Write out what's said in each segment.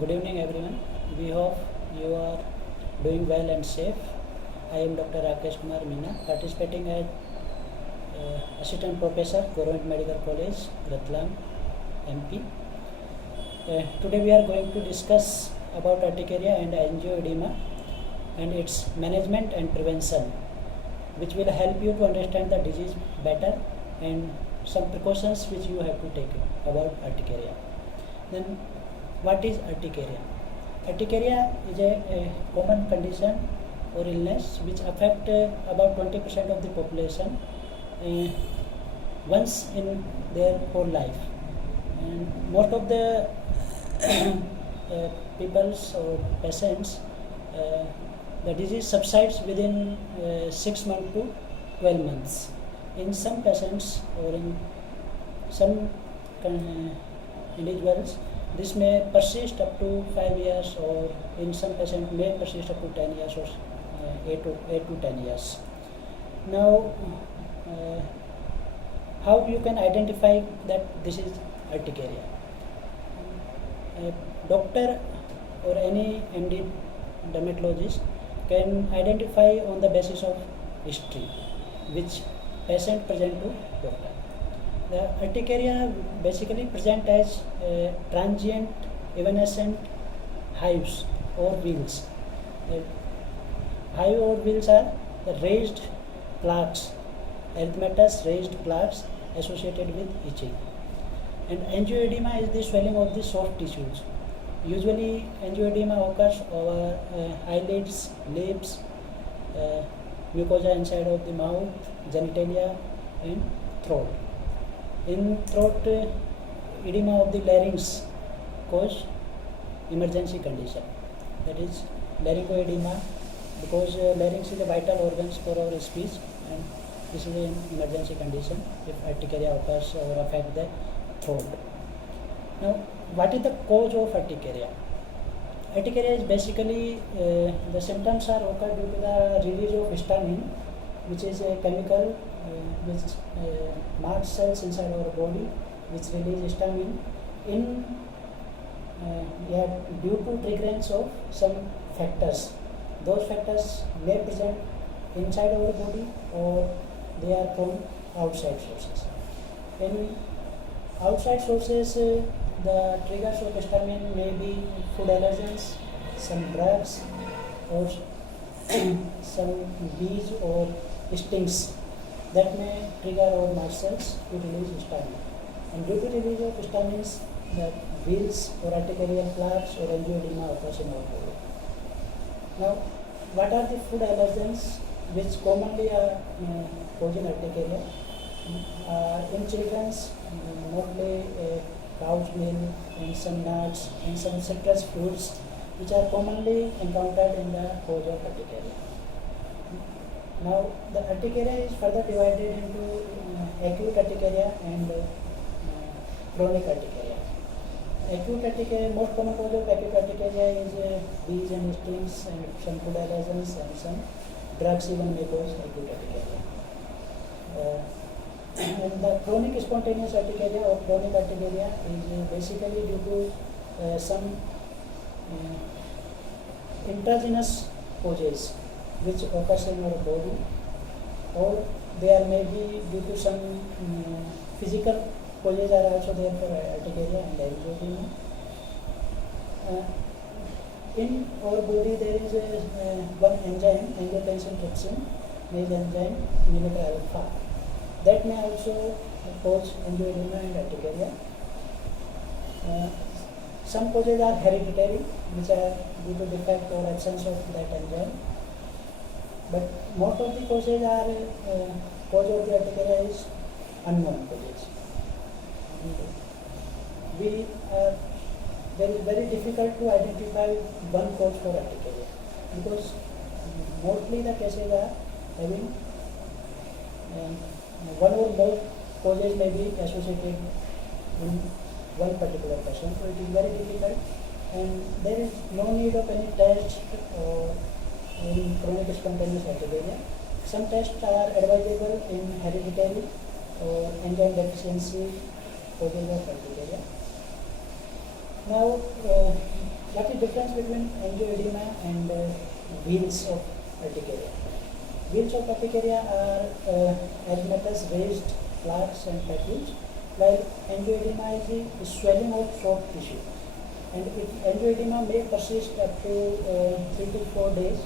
Good evening, everyone. We hope you are doing well and safe. I am Dr. Rakesh Meena, participating as Assistant Professor, Government Medical College, Ratlam, MP. Today we are going to discuss about urticaria and angioedema and its management and prevention, which will help you to understand the disease better and some precautions which you have to take about urticaria. Then, what is urticaria? Urticaria is a common condition or illness which affect about 20% of the population once in their whole life. And most of the peoples or patients, the disease subsides within 6 months to 12 months. In some patients or in some individuals, this may persist up to 5 years, or in some patients may persist up to 10 years or 8 to 10 years. Now, how you can identify that this is urticaria? A doctor or any MD dermatologist can identify on the basis of history which patient present to doctor. The urticaria basically present as transient evanescent hives or wheals. The hive or wheals are the raised plaques, erythematous raised plaques associated with itching. And angioedema is the swelling of the soft tissues. Usually angioedema occurs over eyelids, lips, mucosa inside of the mouth, genitalia and throat. In throat, edema of the larynx cause emergency condition, that is laryngoedema, because larynx is a vital organs for our speech, and this is an emergency condition if urticaria occurs or affect the throat. Now, what is the cause of urticaria? Urticaria is basically the symptoms are occurred due to the release of histamine, which is a chemical which marks cells inside our body which release histamine in due to triggering of some factors. Those factors may present inside our body or they are from outside sources. In outside sources, the triggers of histamine may be food allergens, some drugs, or some bees or stings that may trigger our mast cells to release histamine. And due to release of histamines, the wheals or urticarial plaques or angioedema occurs in our body. Now, what are the food allergens which commonly are causing urticaria? In children, mostly cow's milk and some nuts and some citrus fruits, which are commonly encountered in the cause of urticaria. Now, the urticaria is further divided into acute urticaria and chronic urticaria. Acute urticaria, most common cause of acute urticaria is bees and stings and some food allergens and some drugs even may cause acute urticaria. And the chronic spontaneous urticaria or chronic urticaria is basically due to some intravenous causes which occurs in our body, or there may be due to some physical causes are also there for urticaria and angioedema. In our body there is one enzyme, angiotensin trypsin, is enzyme inhibitor alpha, that may also cause angioedema and urticaria. Some causes are hereditary, which are due to defect or absence of that enzyme. But most of the causes are cause of the urticaria is unknown causes. Very, very difficult to identify one cause for urticaria because mostly the cases are having one or more causes may be associated in one particular patient, so it is very difficult, and there is no need of any test in chronic spontaneous urticaria. Some tests are advisable in hereditary or enzyme deficiency causes of urticaria. Now, what is the difference between angioedema and wheals of urticaria? Wheals of urticaria are edematous raised plaques and papules, while angioedema is the swelling of soft tissue. And angioedema may persist up to 3 to 4 days,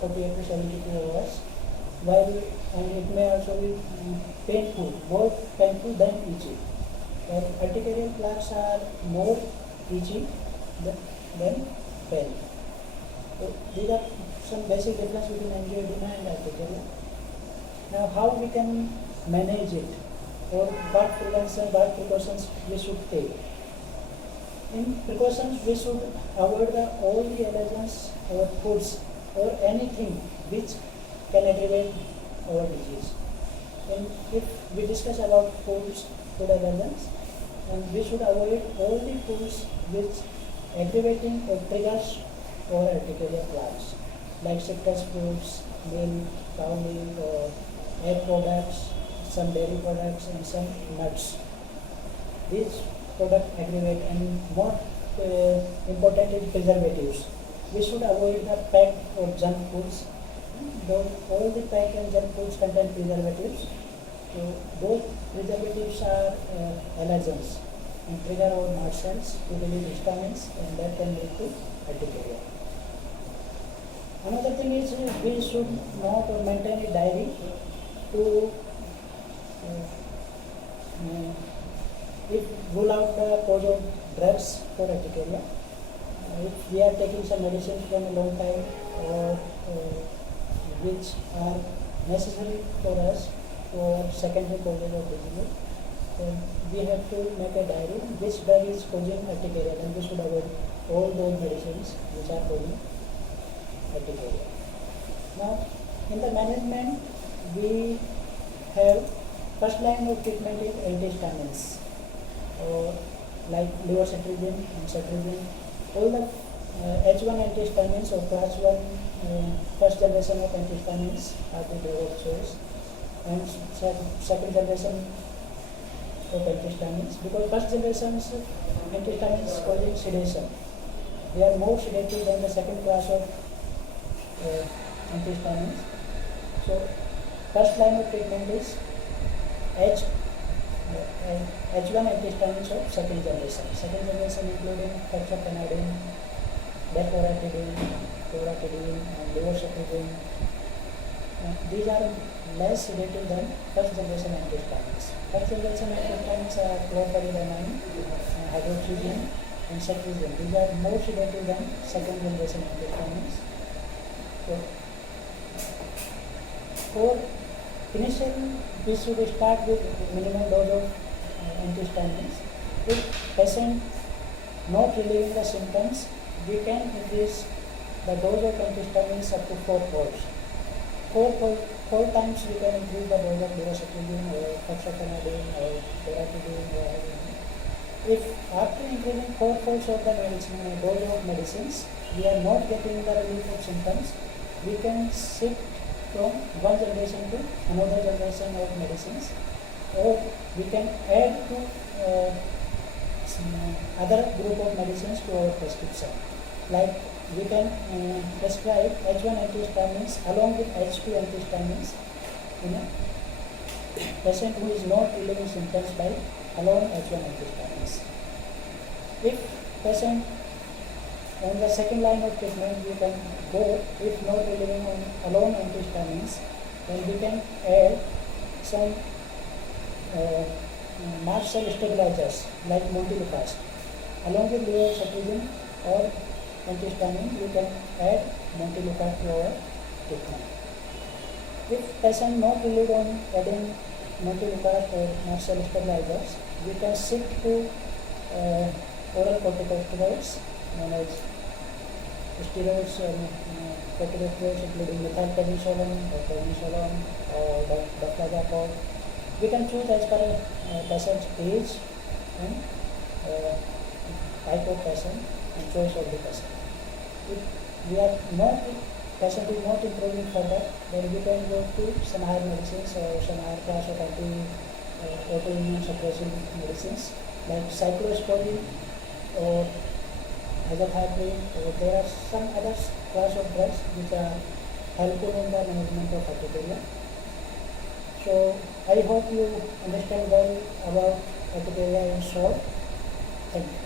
48 to 72 hours, and it may also be painful, more painful than itchy. While urticarial plaques are more itchy than pain. So these are some basic difference between angioedema and urticaria. Now, how we can manage it, or what prevention, what precautions we should take? In precautions, we should avoid all the allergens or foods or anything which can aggravate our disease. And if we discuss about food allergens, and we should avoid all the foods which aggravating or triggers our urticaria plaques, like citrus fruits, milk, cow milk, or egg products, some dairy products, and some nuts. These products aggravate, and more important is preservatives. We should avoid the packed or junk foods. Though all the packed and junk foods contain preservatives, so those preservatives are allergens and trigger our mast cells to release histamines, and that can lead to urticaria. Another thing is we should not maintain a diary to rule out the cause of drugs for urticaria. If we are taking some medicines from a long time, or which are necessary for us for secondary causes of disease, then we have to make a diary which drug is causing urticaria, then we should avoid all those medicines which are causing urticaria. Now, in the management, we have first line of treatment is antihistamines, or like levocetirizine and cetirizine. All the H1 antihistamines or class 1 first generation of antihistamines are the drug of choice, and second generation of antihistamines, because first generation antihistamines causing sedation. They are more sedative than the second class of antihistamines. So first line of treatment is H1 antihistamines of second generation. Second generation including fexofenadine, dacloratidine, loratadine, and levocetirizine. These are less sedative than first generation antihistamines. First generation antihistamines are chlorpheniramine, hydroxyzine, and cetirizine. These are more sedative than second generation antihistamines. So, for initially, we should start with minimum dose of antihistamines. If patient not relieving the symptoms, we can increase the dose of antihistamines up to 4 folds. Four times we can increase the dose of levocetirizine or fexofenadine or loratadine or hydroxyzine. If after increasing 4 folds of the dose of medicines, we are not getting the relief of symptoms, we can shift from one generation to another generation of medicines, or we can add to other group of medicines to our prescription. Like we can prescribe H1 antihistamines along with H2 antihistamines in a patient who is not relieving symptoms by alone H1 antihistamines. If patient on the second line of treatment, we can go, if not relieving on alone antihistamines, then we can add some mast cell stabilizers like montelukast. Along with levocetirizine or antihistamine, we can add montelukast to our treatment. If patient not relieved on adding montelukast or mast cell stabilizers, we can shift to oral corticosteroids known as steroids or corticosteroids, including methylprednisolone or prednisolone or difluzacort. We can choose as per patient's age and type of patient and choice of the patient. If patient is not improving further, then we can go to some higher medicines or some higher class of autoimmune suppressive medicines like cyclosporine or azathioprine, or there are some other class of drugs which are helpful in the management of urticaria. So I hope you understand well about urticaria in short. Thank you.